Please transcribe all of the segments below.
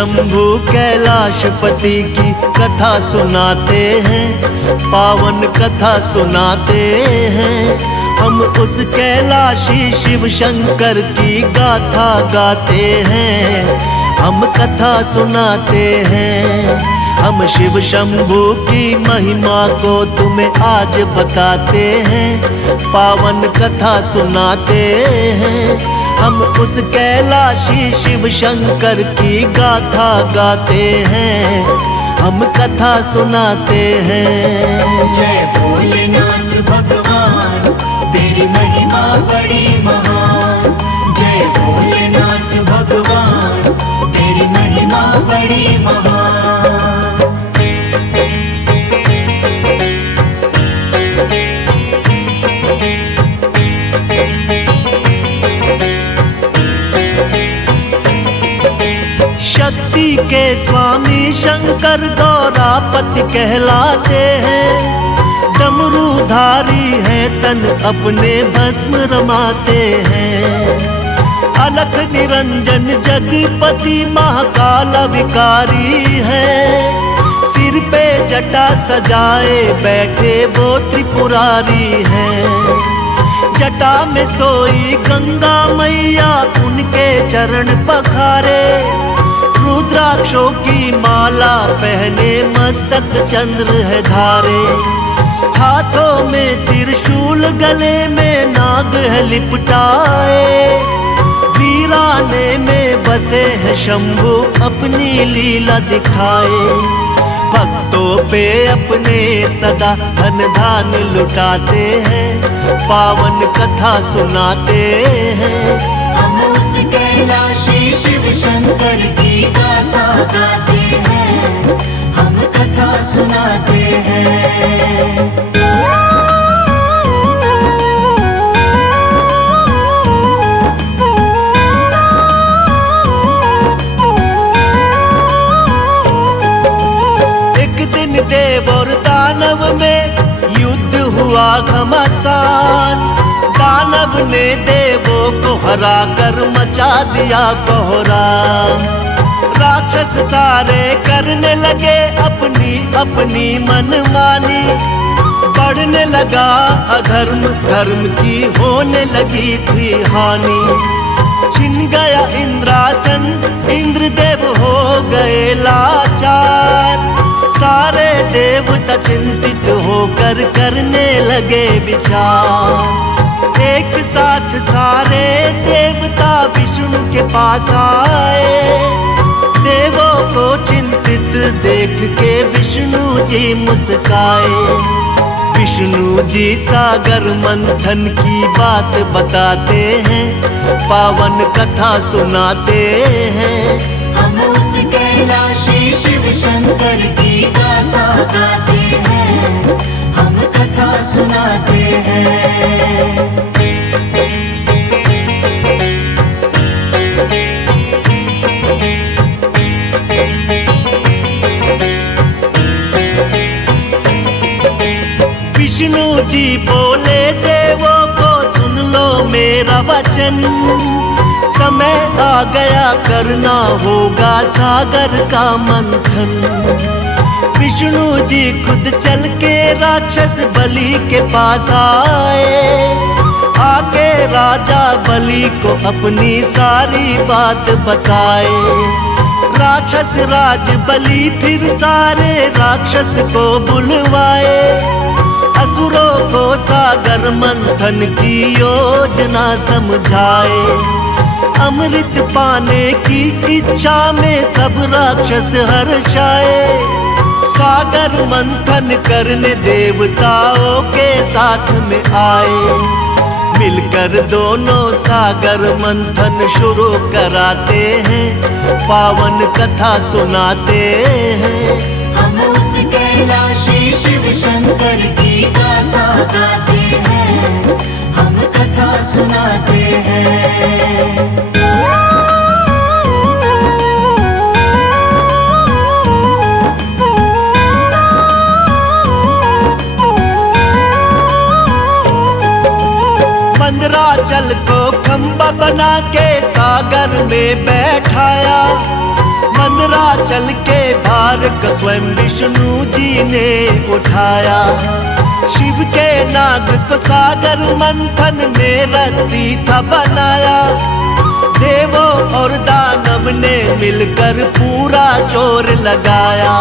शंभु कैलाशपति की कथा सुनाते हैं, पावन कथा सुनाते हैं। हम उस कैलाशी शिव शंकर की गाथा गाते हैं, हम कथा सुनाते हैं। हम शिव शंभु की महिमा को तुम्हें आज बताते हैं, पावन कथा सुनाते हैं। हम उस कैलाशी शिव शंकर की गाथा गाते हैं, हम कथा सुनाते हैं। जय भोलेनाथ भगवान, तेरी महिमा बड़ी महान। जय भोलेनाथ भगवान, तेरी महिमा बड़ी महान। शक्ति के स्वामी शंकर गौरापति कहलाते हैं। डमरूधारी है तन अपने भस्म रमाते हैं। अलख निरंजन जगपति महाकाल विकारी है। सिर पे जटा सजाए बैठे वो त्रिपुरारी है। जटा में सोई गंगा मैया उनके चरण पखारे। रुद्राक्षों की माला पहने मस्तक चंद्र है धारे। हाथों में त्रिशूल गले में नाग है लिपटाए। वीराने में बसे हैं शंभु अपनी लीला दिखाए। भक्तों पे अपने सदा धन धान लुटाते हैं, पावन कथा सुनाते हैं। हम उस कैलाशी शिव शंकर की गाथा गाते हैं, हम कथा सुनाते हैं। एक दिन देव और दानव में युद्ध हुआ घमासान। दानव ने देवों को हरा कर मचा दिया कोहराम। राक्षस सारे करने लगे अपनी अपनी मनमानी। बढ़ने लगा अधर्म, धर्म की होने लगी थी हानि। छिन गया इंद्रासन, इंद्रदेव हो गए लाचार। सारे देवता चिंतित होकर करने लगे विचार। एक साथ सारे देवता विष्णु के पास आए। देवों को चिंतित देख के विष्णु जी मुस्काए। विष्णु जी सागर मंथन की बात बताते हैं, पावन कथा सुनाते हैं। हम उस कैलाशी शिव शंकर की गाथा गाते हैं, हम कथा सुनाते हैं। विष्णु जी बोले देवों को सुन लो मेरा वचन। समय आ गया करना होगा सागर का मंथन। विष्णु जी खुद चल के राक्षस बलि के पास आए। आके राजा बलि को अपनी सारी बात बताए। राक्षस राज बलि फिर सारे राक्षस को बुलवाए। असुरों को सागर मंथन की योजना समझाए। अमृत पाने की इच्छा में सब राक्षस हर्षाए। सागर मंथन करने देवताओं के साथ में आए। मिलकर दोनों सागर मंथन शुरू कराते हैं, पावन कथा सुनाते हैं। हम उस कैलाशी शिव शंकर की गाथा गाते हैं, हम कथा सुनाते हैं। मंदराचल को खंबा बना के सागर में बैठाया। मंदराचल के भार को स्वयं विष्णु जी ने उठाया। शिव के नाग को सागर मंथन में रस्सी था बनाया। देवों और दानव ने मिलकर पूरा जोर लगाया।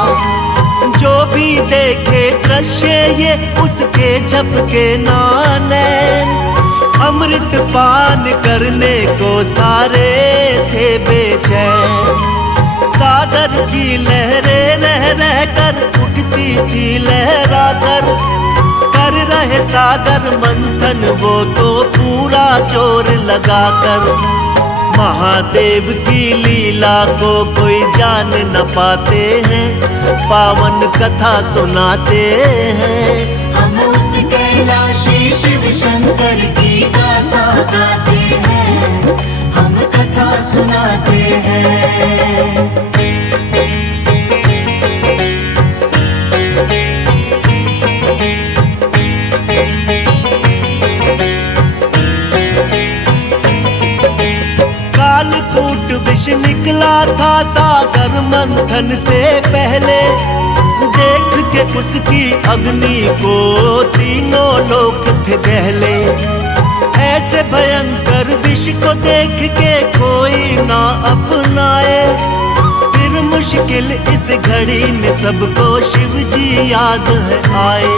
जो भी देखे दृश्य ये उसके झपके नाने। अमृत पान करने को सारे थे बेचैन। सागर की लहरें रह रह कर उठती थी लहरा कर रहे सागर मंथन वो तो पूरा जोर लगाकर। महादेव की लीला को कोई जान न पाते हैं, पावन कथा सुनाते हैं। हम उस कैलाशी शिव शंकर की गाथा गाते हैं, हम कथा सुनाते हैं। कालकूट विष निकला था सागर मंथन से पहले। देख के उसकी अग्नि को तीनों लोक थे दहले। ऐसे भयंकर विष को देख के कोई ना अपनाए। फिर मुश्किल इस घड़ी में सबको शिव जी याद है आए।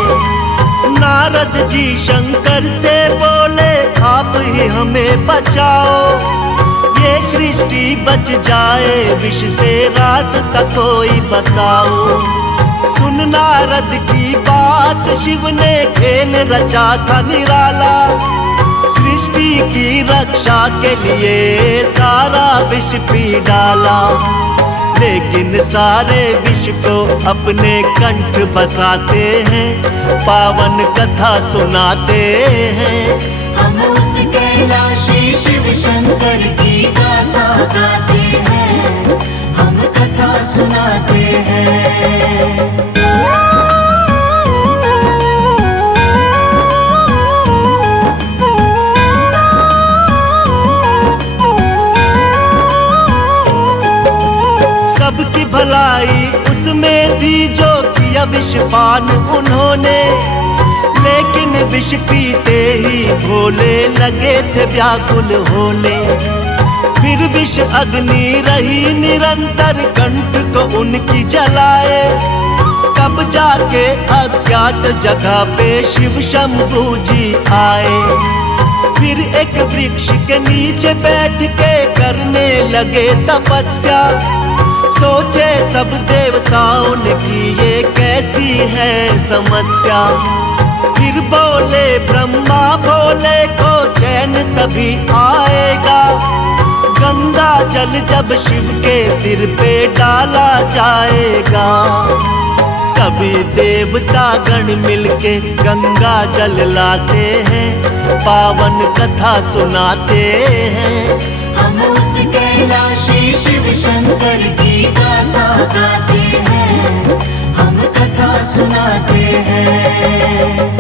नारद जी शंकर से बोले आप ही हमें बचाओ। ये सृष्टि बच जाए विष से रास्ता कोई बताओ। सुन नारद की बात शिव ने खेल रचा था निराला। सृष्टि की रक्षा के लिए सारा विष पी डाला। लेकिन सारे विष को अपने कंठ बसाते हैं, पावन कथा सुनाते हैं। हम उस कैलाशी शिव शंकर की गाथा गाते हैं, हम कथा सुनाते हैं। सबकी भलाई उसमें थी जो किया विषपान उन्होंने। लेकिन विष पीते ही भोले लगे थे व्याकुल होने। फिर विष अग्नि रही निरंतर कंठ को उनकी जलाए। तब जाके अज्ञात जगह पे शिव शंभू जी आए। फिर एक वृक्ष के नीचे बैठ के करने लगे तपस्या। सोचे सब देवताओं ने कि ये कैसी है समस्या। फिर बोले ब्रह्मा भोले को चैन तभी आएगा। गंगा जल जब शिव के सिर पे डाला जाएगा। सभी देवता गण मिलके गंगा जल लाते हैं, पावन कथा सुनाते हैं। हम उस कैलाशी शिव शंकर की गाथा गाते हैं, हम कथा सुनाते हैं।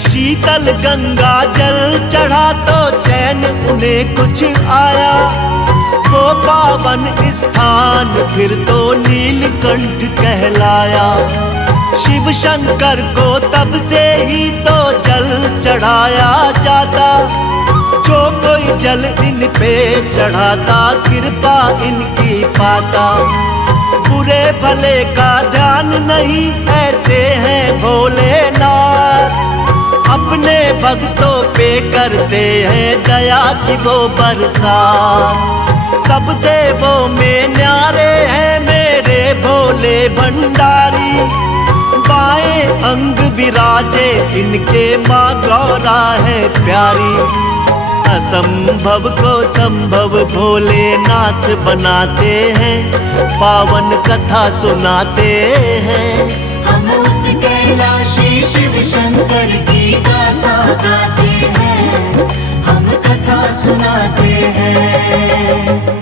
शीतल गंगा जल चढ़ा तो चैन उन्हें कुछ आया। वो पावन स्थान फिर तो नीलकंठ कहलाया। शिव शंकर को तब से ही तो जल चढ़ाया जाता। जो कोई जल इन पे चढ़ाता कृपा इनकी पाता। बुरे भले का ध्यान नहीं ऐसे हैं भोलेनाथ। अपने भक्तों पे करते हैं दया की वो बरसात। सब देवों में न्यारे हैं मेरे भोले भंडारी। बाएं अंग विराजे इनके माँ गौरा है प्यारी। असंभव को संभव भोलेनाथ बनाते हैं, पावन कथा सुनाते हैं। हम उस कैलाशी शिव शंकर की गाथा गाते हैं, हम कथा सुनाते हैं।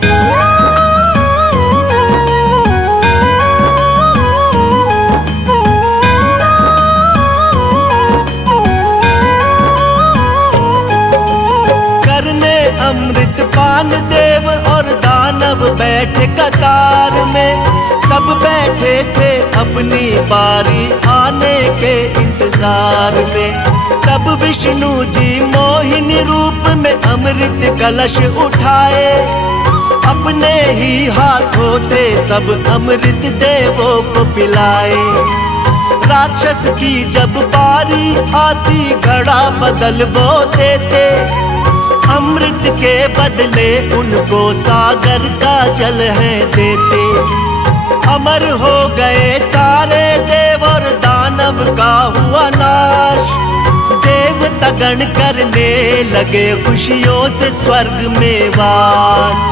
भगवान देव और दानव बैठे कतार में, सब बैठे थे अपनी बारी आने के इंतजार में। तब विष्णु जी मोहिनी रूप में अमृत कलश उठाए, अपने ही हाथों से सब अमृत देवों को पिलाए। राक्षस की जब बारी आती घड़ा बदल वो देते, अमृत के बदले उनको सागर का जल है देते। अमर हो गए सारे देव और दानव का हुआ नाश, देवता गण करने लगे खुशियों से स्वर्ग में वास।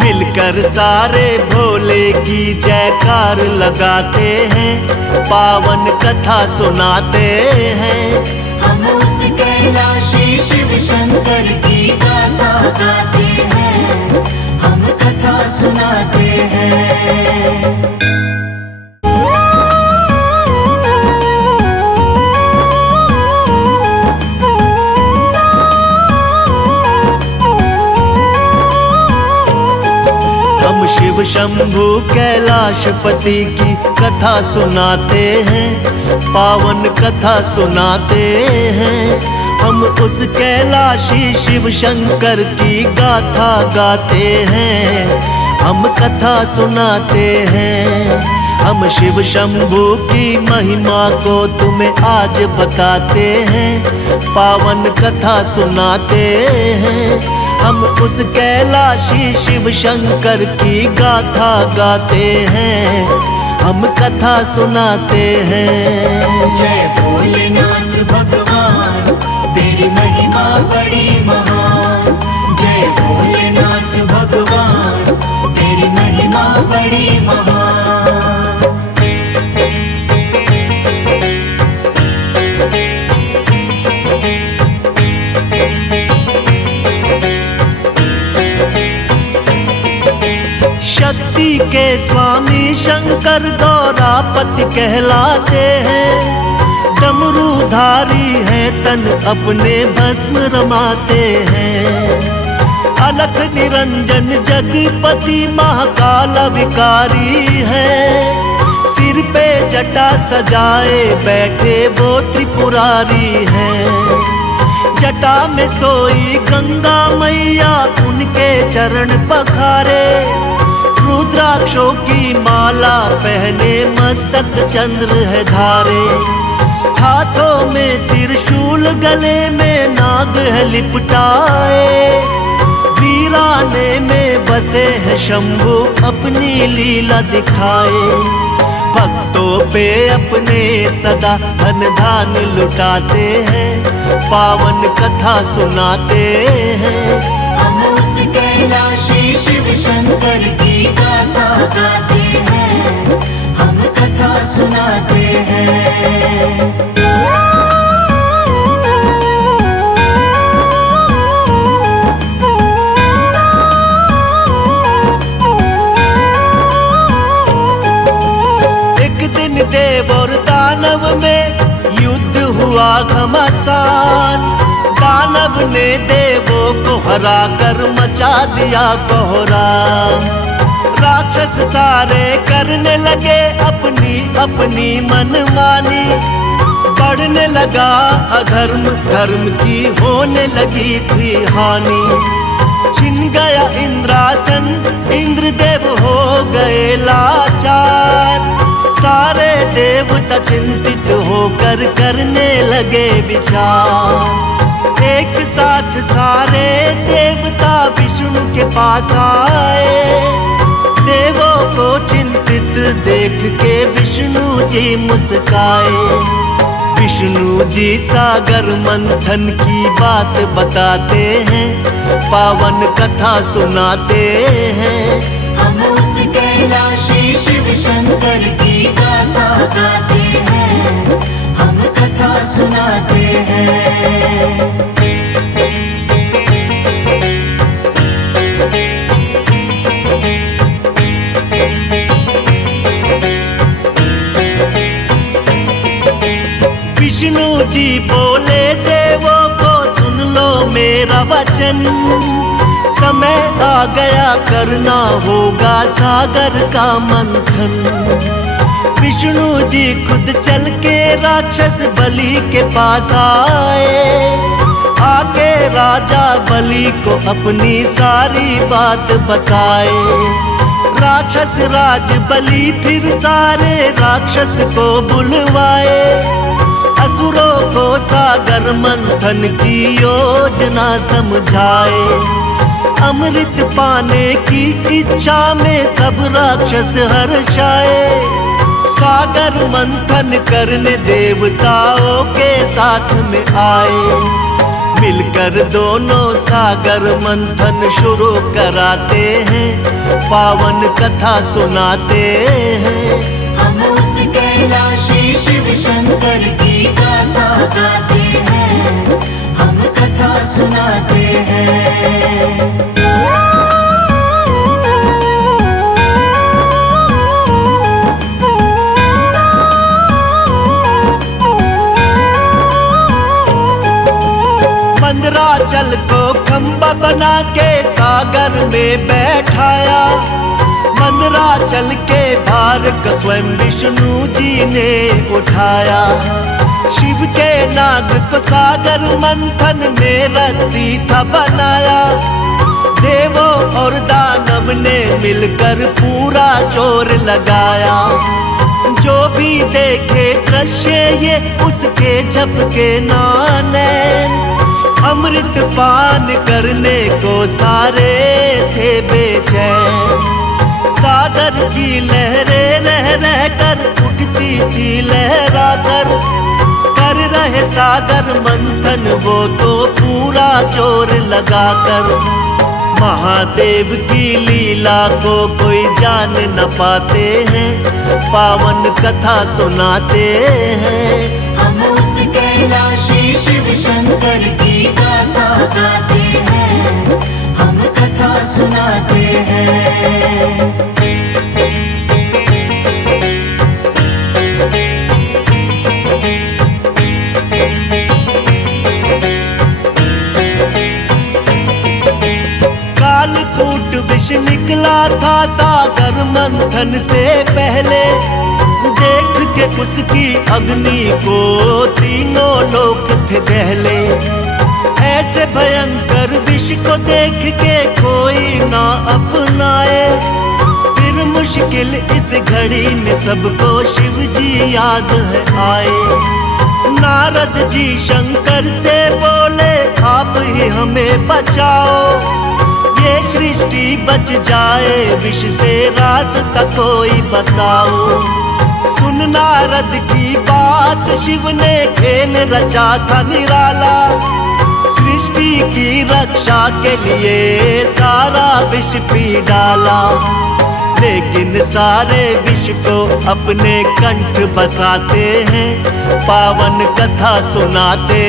मिलकर सारे भोले की जयकार लगाते हैं, पावन कथा सुनाते हैं। हम उस कैलाशी शिव शंकर की गाथा गाते हैं, हम कथा सुनाते हैं। हम शिव शंभु कैलाशपति की कथा सुनाते हैं, पावन कथा सुनाते हैं। हम उस कैलाशी शिव शंकर की गाथा गाते हैं, हम कथा सुनाते हैं। हम शिव शंभु की महिमा को तुम्हें आज बताते हैं, पावन कथा सुनाते हैं। हम उस कैलाशी शिव शंकर की गाथा गाते हैं, हम कथा सुनाते हैं। जय भोलेनाथ भगवान, तेरी महिमा बड़ी महान। जय भोलेनाथ भगवान, तेरी महिमा बड़ी महान। शक्ति के स्वामी शंकर गौरापति कहलाते हैं, डमरूधारी है तन अपने भस्म रमाते हैं। अलख निरंजन जगपति महाकाल विकारी है, सिर पे जटा सजाए बैठे वो त्रिपुरारी है। जटा में सोई गंगा मैया उनके चरण पखारे, रुद्राक्षों की माला पहने मस्तक चंद्र है धारे। हाथों में त्रिशूल गले में नाग है लिपटाए, वीराने में बसे हैं शंभु अपनी लीला दिखाए। भक्तों पे अपने सदा धन धान लुटाते हैं, पावन कथा सुनाते हैं। हम उस कैलाशी शिव शंकर की गाथा गाते हैं, हम कथा सुनाते हैं। एक दिन देव और दानव में युद्ध हुआ घमासान, दानव ने देवों को हरा कर मचा दिया कोहराम। राक्षस सारे करने लगे अपनी अपनी मनमानी, बढ़ने लगा अधर्म धर्म की होने लगी थी हानि। छिन गया इंद्रासन इंद्रदेव हो गए लाचार, सारे देवता चिंतित होकर करने लगे विचार। एक साथ सारे देवता विष्णु के पास आए, देवों को चिंतित देख के विष्णु जी मुस्काए। विष्णु जी सागर मंथन की बात बताते हैं, पावन कथा सुनाते हैं। हम उस कैलाशी शिव शंकर की गाथा गाते हैं, हम कथा सुनाते हैं। विष्णु जी बोले देवों को सुन लो मेरा वचन, समय आ गया करना होगा सागर का मंथन। विष्णु जी खुद चल के राक्षस बलि के पास आए। आके राजा बलि को अपनी सारी बात बताए। राक्षस राज बलि फिर सारे राक्षस को बुलवाए। असुरों को सागर मंथन की योजना समझाए। अमृत पाने की इच्छा में सब राक्षस हर्षाए। सागर मंथन करने देवताओं के साथ में आए। मिलकर दोनों सागर मंथन शुरू कराते हैं। पावन कथा सुनाते हैं। हम उस कैलाशी शिव शंकर की गाथा गाते हैं। हम कथा सुनाते हैं। मंदराचल को खंबा बना के सागर में बैठाया। मंदराचल के भार को स्वयं विष्णु जी ने उठाया। शिव के नाग को सागर मंथन में रस्सी था बनाया। देवों और दानव ने मिलकर पूरा जोर लगाया। जो भी देखे दृश्य ये उसके झपके नाने। अमृत पान करने को सारे थे बेचैन। सागर की लहरें रह रह कर उठती थी लहरा कर रहे सागर मंथन वो तो पूरा जोर लगाकर। महादेव की लीला को कोई जान न पाते हैं। पावन कथा सुनाते हैं। हम उस कैलाशी शिव शंकर की गाथा गाते हैं। हम कथा सुनाते हैं। कालकूट विष निकला था सागर मंथन से पहले। देख के उसकी अग्नि को तीनों लोक थे दहले। ऐसे भयंकर विष को देख के कोई ना अपनाए। फिर मुश्किल इस घड़ी में सबको शिव जी याद है आए। नारद जी शंकर से बोले आप ही हमें बचाओ। ये सृष्टि बच जाए विष से रास्ता कोई बताओ। सुन नारद की बात शिव ने खेल रचा था निराला। सृष्टि की रक्षा के लिए सारा विष पी डाला। लेकिन सारे विष को अपने कंठ बसाते हैं। पावन कथा सुनाते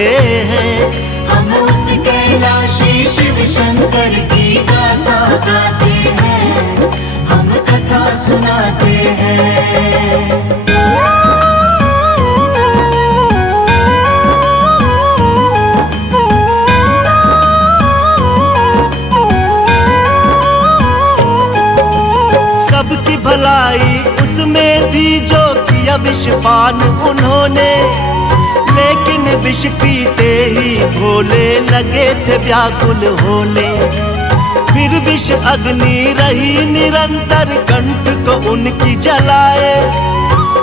हैं। हम उस कैलाशी शिव शंकर की गाथा गाते हैं। हम कथा सुनाते हैं। सबकी भलाई उसमें थी जो किया विषपान उन्होंने। लेकिन विष पीते ही भोले लगे थे व्याकुल होने। फिर विष अग्नि रही निरंतर कंठ को उनकी जलाए।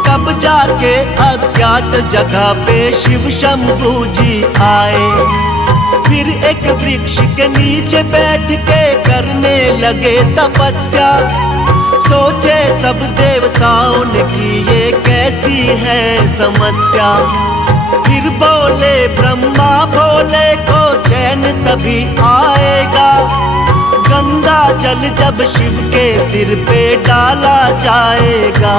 तब जाके अज्ञात जगह पे शिव शंभू जी आए। फिर एक वृक्ष के नीचे बैठ के करने लगे तपस्या। सोचे सब देवताओं ने कि ये कैसी है समस्या। फिर बोले ब्रह्मा भोले को चैन तभी आएगा। गंगा जल जब शिव के सिर पे डाला जाएगा।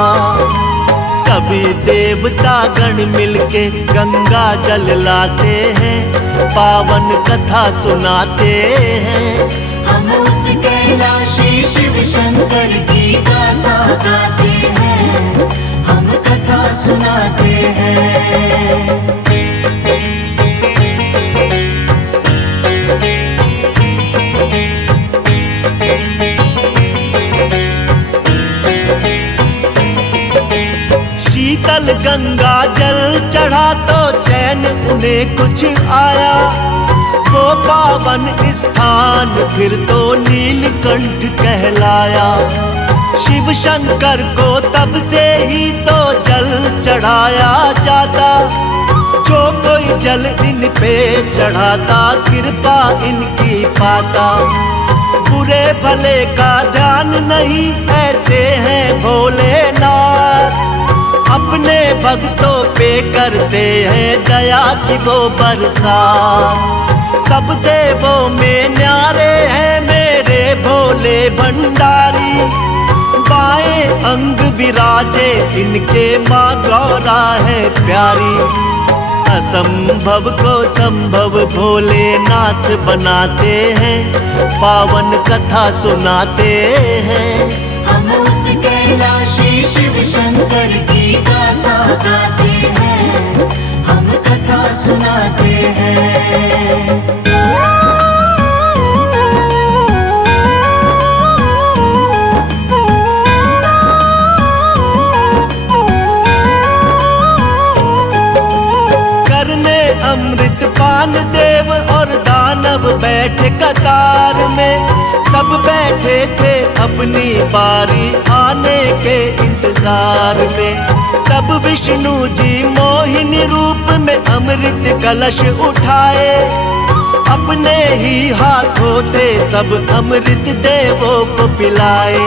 सभी देवता गण मिलके गंगा जल लाते हैं। पावन कथा सुनाते हैं। हम उस कैलाशी शिव शंकर की गाथा गाते हैं। हम कथा सुनाते हैं। होने कुछ आया वो पावन स्थान, फिर तो नीलकंठ कहलाया। शिव शंकर को तब से ही तो जल चढ़ाया जाता, जो कोई जल इन पे चढ़ाता कृपा इनकी पाता। बुरे भले का ध्यान नहीं, ऐसे हैं भोलेनाथ, अपने भक्तों पे करते हैं दया की वो बरसात। सब देवों में न्यारे हैं मेरे भोले भंडारी, बाएं अंग विराजे इनके माँ गौरा है प्यारी। असंभव को संभव भोलेनाथ बनाते हैं, पावन कथा सुनाते हैं। हम उस कैलाशी शिव शंकर की गाथा गाते हैं, हम कथा सुनाते हैं। करने अमृत पान देव और दानव बैठे कतार में, सब बैठे थे अपनी बारी आने के इंतजार में। तब विष्णु जी मोहिनी रूप में अमृत कलश उठाए, अपने ही हाथों से सब अमृत देवों को पिलाए।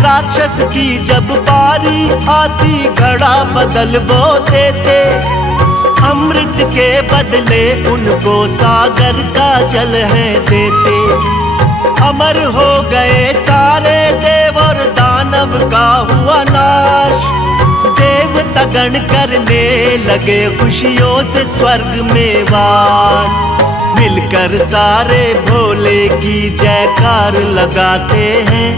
राक्षस की जब बारी आती घड़ा बदल वो देते, अमृत के बदले उनको सागर का जल है देते। अमर हो गए सारे देव और दानव का हुआ नाश, देवता गण करने लगे खुशियों से स्वर्ग में वास। मिलकर सारे भोले की जयकार लगाते हैं,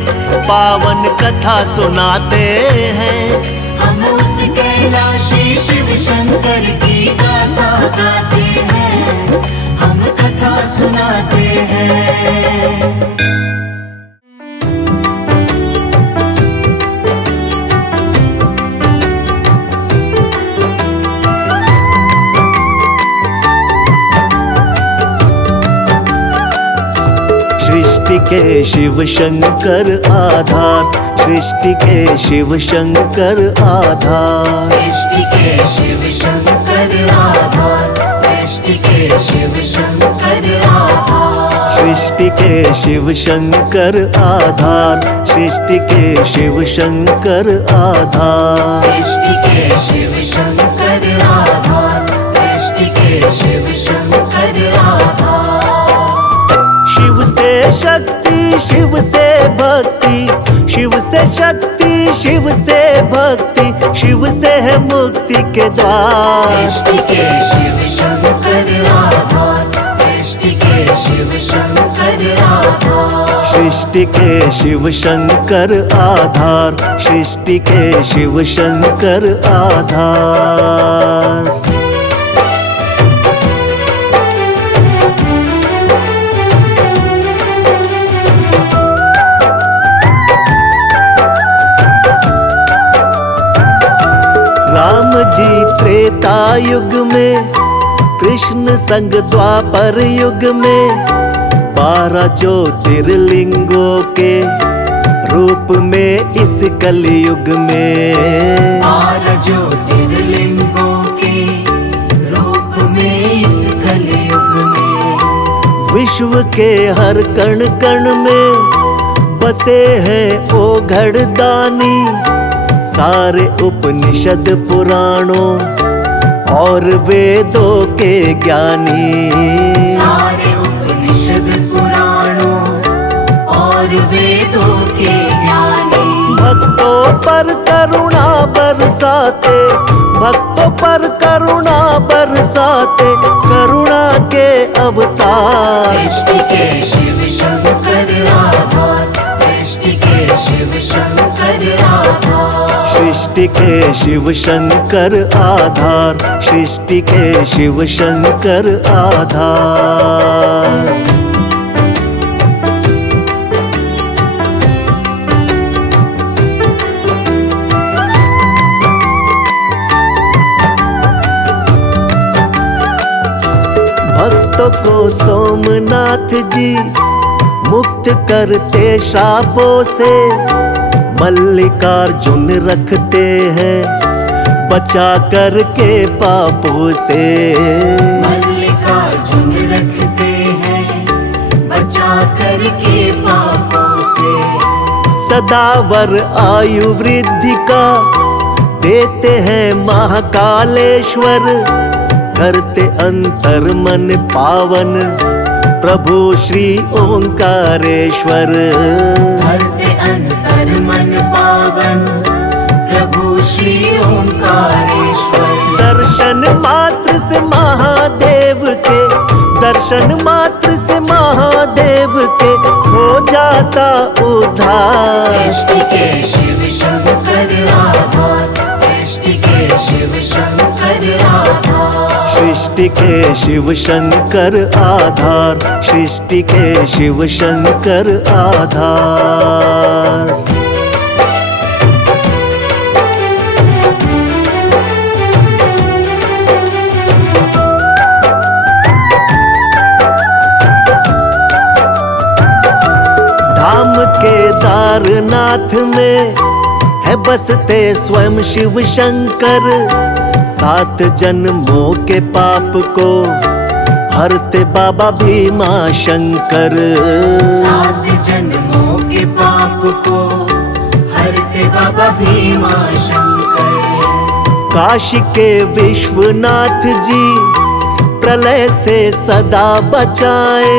पावन कथा सुनाते हैं। हम उस कैलाशी शिव शंकर की गाथा गाते हैं, हम कथा सुनाते हैं। सृष्टि के शिव शंकर आधार, सृष्टि के शिव शंकर आधार। सृष्टि के शिव शंकर आधार, सृष्टि के शिव शंकर आधार। सृष्टि के शिव शंकर आधार, सृष्टि के शिव शंकर आधार। सृष्टि के शिव शंकर आधार, सृष्टि के शिव शंकर आधार। शिव से शक्ति, शिव से भक्ति, शिव से शक्ति, शिव से भक्ति, शिव से है मुक्ति के द्वार। सृष्टि के शिव शंकर आधार, सृष्टि के शिव शंकर आधार। सृष्टि के शिव शंकर आधार, सृष्टि के शिव शंकर आधार। राम जी त्रेता युग में, कृष्ण संग द्वापर युग में, 12 ज्योतिर्लिंगों के रूप में इस कलयुग में। 12 ज्योतिर्लिंगों के रूप में इस कलयुग में। विश्व के हर कण कण में बसे हैं ओ घड़दानी, सारे उपनिषद पुराणों और वेदों के ज्ञानी। सारे उपनिषद पुराणों और वेदों के ज्ञानी। भक्तों पर करुणा बरसाते, भक्तों पर करुणा बरसाते, करुणा के अवतार। सृष्टि के शिव शंकर आधार, सृष्टि के शिव शंकर आधार। सृष्टि के शिव शंकर आधार, सृष्टि के शिव शंकर आधार। भक्तों को सोमनाथ जी मुक्त करते श्रापों से, मल्लिकार्जुन रखते हैं बचा करके पापों से। मल्लिकार्जुन रखते हैं बचा करके पापों से। सदावर आयु वृद्धि का देते हैं महाकालेश्वर, करते अंतर मन पावन प्रभु श्री ओंकारेश्वर। करते अंतर मन पावन प्रभु श्री ओंकारेश्वर। दर्शन मात्र से महादेव के, दर्शन मात्र से महादेव के हो जाता उद्धार। सृष्टि के शिव शंकर आधार, सृष्टि के शिव शंकर आधार। सृष्टि के शिव शंकर आधार, सृष्टि के शिव शंकर आधार। धाम केदारनाथ में है बसते स्वयं शिव शंकर, 7 जन्मों के पाप को हरते बाबा भीमा शंकर। 7 जन्मों के पाप को हरते बाबा भीमा शंकर। काशी के विश्वनाथ जी प्रलय से सदा बचाए,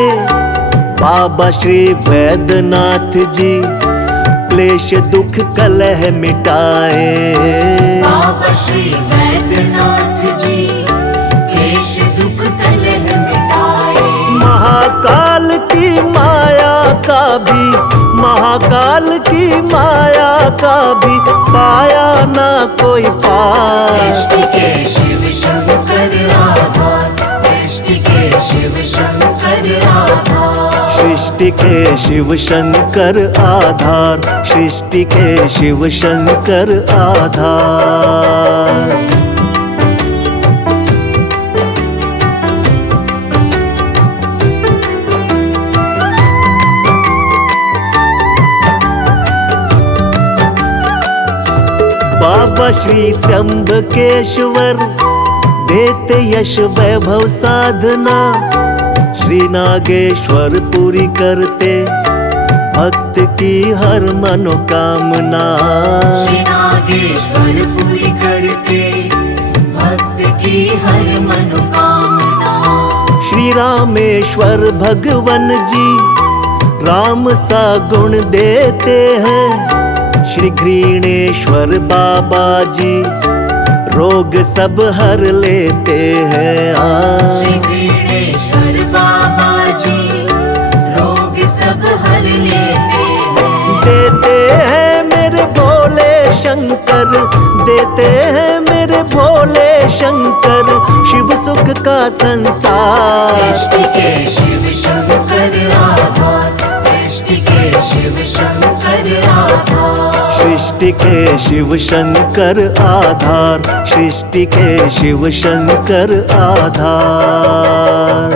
बाबा श्री वैद्यनाथ जी क्लेश दुख कलह मिटाए। बाबा श्री वैद्यनाथ जी क्लेश दुख कलह मिटाए। महाकाल की माया का भी, महाकाल की माया का भी पाया ना कोई पार। सृष्टि के शिव शंकर आधार, सृष्टि के शिव शंकर आधार। सृष्टि के शिव शंकर आधार, सृष्टि के शिव शंकर आधार। बाबा श्री त्र्यंबकेश्वर देते यश वैभव साधना, श्री नागेश्वर पूरी करते भक्त की हर मनोकामना। श्री नागेश्वर पूरी करते भक्त की हर मनोकामना। श्री रामेश्वर भगवन जी राम सा गुण देते हैं, श्री घृणेश्वर बाबा जी रोग सब हर लेते हैं। श्री घृणेश्वर बाबा जी रोग सब हर लेते हैं। देते हैं मेरे भोले शंकर, देते हैं मेरे भोले शंकर शिव सुख का संसार। सृष्टि के शिव शंकर आधार, सृष्टि के शिव शंकर आधार। सृष्टि के शिव शंकर आधार, सृष्टि के शिव शंकर आधार।